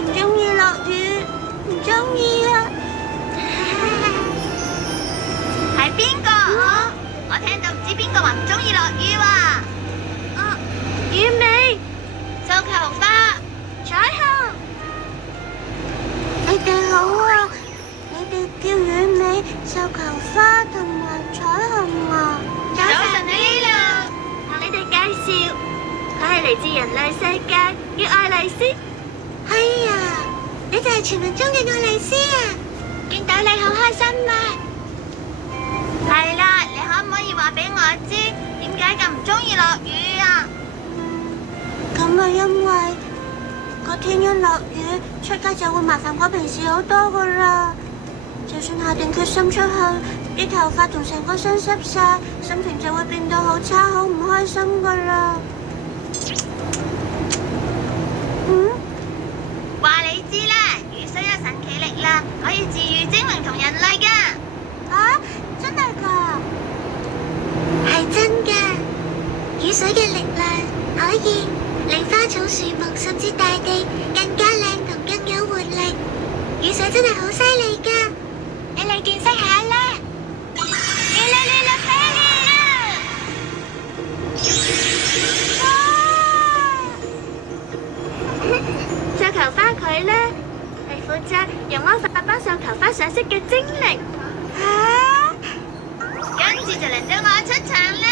唔中意落雨？唔中意啊！係邊個？我聽到唔知邊個話唔中意落雨喎。雨美、繡球花、彩虹，你哋好啊！你哋叫雨美、繡球花同埋彩虹啊！早晨，Lilo，同你哋介紹，佢係嚟自人類世界嘅愛麗絲。係啊，你就係傳聞中嘅愛麗絲啊！見到你好開心啊！係啦，你可唔可以話俾我知點解咁唔中意落雨啊？咁啊，因為個天一落雨，出街就會麻煩過平時好多噶啦。就算下定決心出去，啲頭髮同成個身濕晒，心情就會變到好差，好唔開心噶啦。話你知啦，雨水有神奇力量，可以治愈精靈同人類噶。啊，真係噶？係真噶，雨水嘅力量可以令花草樹木甚至大地更加靚同更有活力。雨水真係好犀利噶，你嚟見識下啦！繡球花佢咧係負責用魔法幫繡球花上色嘅精靈。跟住就輪到我出場啦！